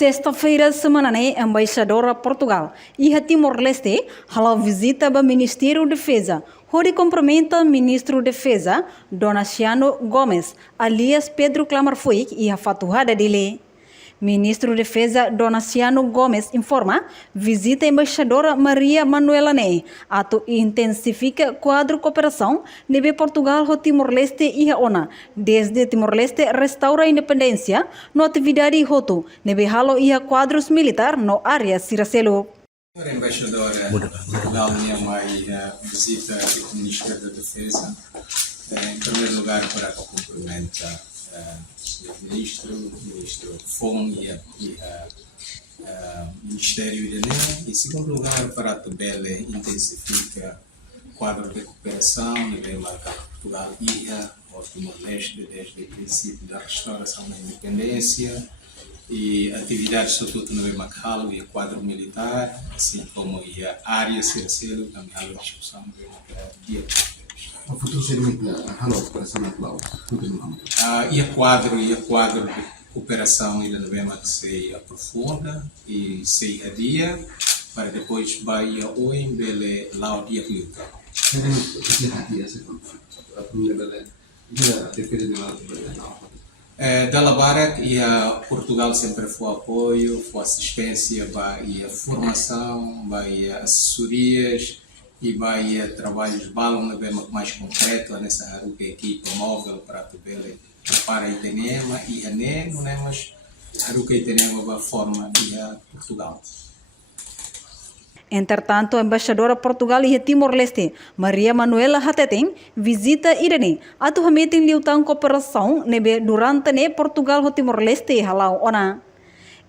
Sexta-feira, semana né, embaixadora Portugal e a Timor-Leste halau visita ao Ministério da Defesa, onde cumprimenta Ministro da Defesa, Donaciano Gomes, alias Pedro Klamarfuik e a fatuada dele. Ministro da Defesa Donaciano Gomes informa visita a embaixadora Maria Manuela Né, ato intensifica quadro cooperação nebe Portugal ho Timor-Leste e a ONU, desde Timor-Leste restaura a independência no atividade hoto nebe halo e a quadros militar no área Siracelo. Senhora Embaixadora, Portugal visita o Ministério da Defesa, em primeiro lugar para cumprimentar o Ministro FON e o Ministério da NEM, e em segundo lugar para também intensificar o quadro de cooperação e marcar Portugal e o Timor-Leste desde o princípio da restauração da independência e atividades sobretudo no Macalo e o quadro militar, assim como a área Siracelo, também há uma discussão no dia. O futuro segmento da operação atual, e a quadro de cooperação ainda não que se aprofunda e se irradia para depois vai ao embele lá o dia que da Labarak e a Portugal sempre foi apoio, foi assistência, vai a formação, vai a assessorias e vai a trabalhos balão mais concreto nessa equipa móvel para também para a Itenema e a NEM, não é, mas a Itenema vai forma e a Portugal. Entretanto, a embaixadora Portugal e Timor-Leste, Maria Manuela Hateten, visita Irene, atualmente em liutang cooperação nebe durante ne Portugal e Timor-Leste halau ona.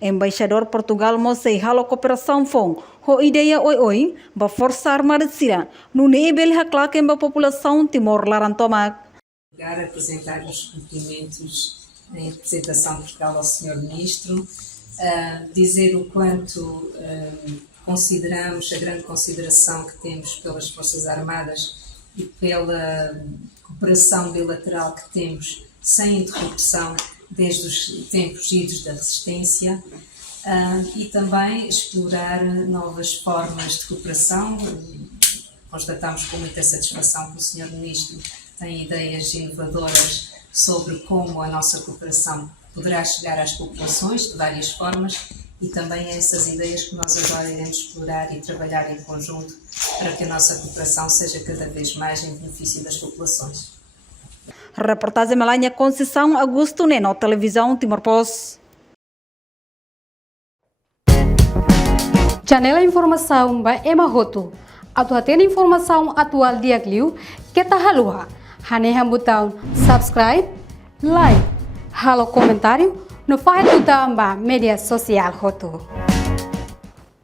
Embaixador Portugal mosei halau cooperação fong, ho ideia oi ba força armada sira, no nebel haklaken ba população Timor Larantomak. Apresentar os cumprimentos em representação de Portugal ao Sr. Ministro, dizer o quanto consideramos a grande consideração que temos pelas Forças Armadas e pela cooperação bilateral que temos sem interrupção desde os tempos idos da resistência, e também explorar novas formas de cooperação. Constatamos com muita satisfação que o Sr. Ministro tem ideias inovadoras sobre como a nossa cooperação poderá chegar às populações de várias formas, e também é essas ideias que nós agora iremos explorar e trabalhar em conjunto para que a nossa cooperação seja cada vez mais em benefício das populações. Reportagem Melania Conceição Augusto Neno, Televisão Timor-Post. Janela Informação ba Emahoto. Atual informação atual dia Gliu, que tá halua. Haneha botão subscribe, like, halo comentário no faz botão ba mídia social hoto.